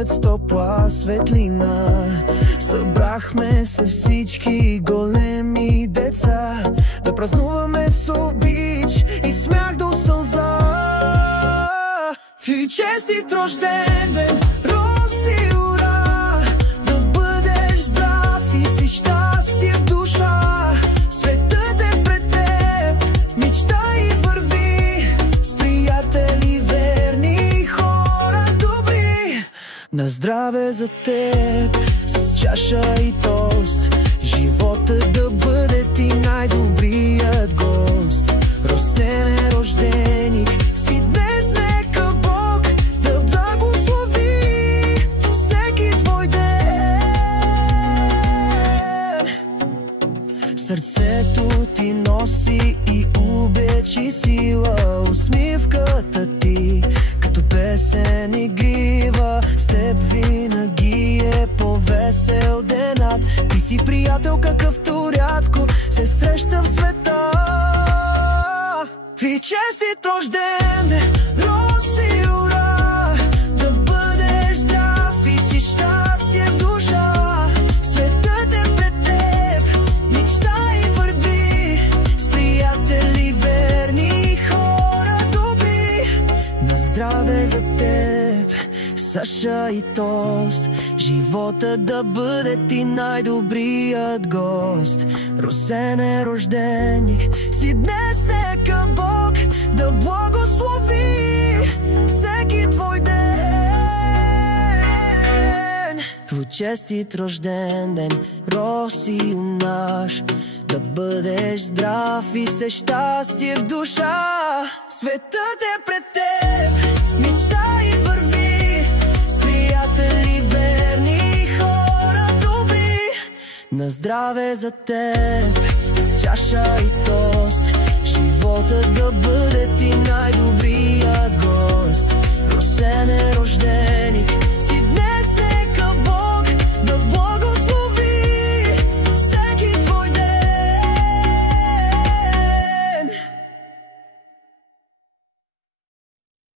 свят с топла светлина. Събрахме се всички големи деца да празнуваме с обич и смях до сълза. И честит рожден ден, Роси, ура! Да бъдеш здрав и си щастие в душа. Светът е пред теб, мечтай и върви с приятели верни, хора добри. На здраве за теб, с чаша и тост, живота да бъде ти най-добрият гост. Рожден е рожденик си днес, нека Бог да благослови всеки твой ден. Сърцето ти носи и обеч и сила, усмивката ти като песен игрива. С теб винаги е по-весел денят. Ти си приятел, какъвто рядко се среща в света. И честит рожден ден, Роси, ура! Да бъдеш здрав и си щастие в душа. Светът е пред теб, мечтай и върви с приятели верни, хора добри. На здраве за теб, Саша и тост, живота да бъде ти най-добрият гост. Росен е рожденик си днес, нека Бог да благослови всеки твой ден. Твой честит рожден ден, Роси наш, да бъдеш здрав и се щастие в душа. Светът е пред теб, мечтай и върви с приятели верни, хора добри. На здраве за теб, с чаша и тост, живота да бъде ти най-добрият гост. Росен е рожден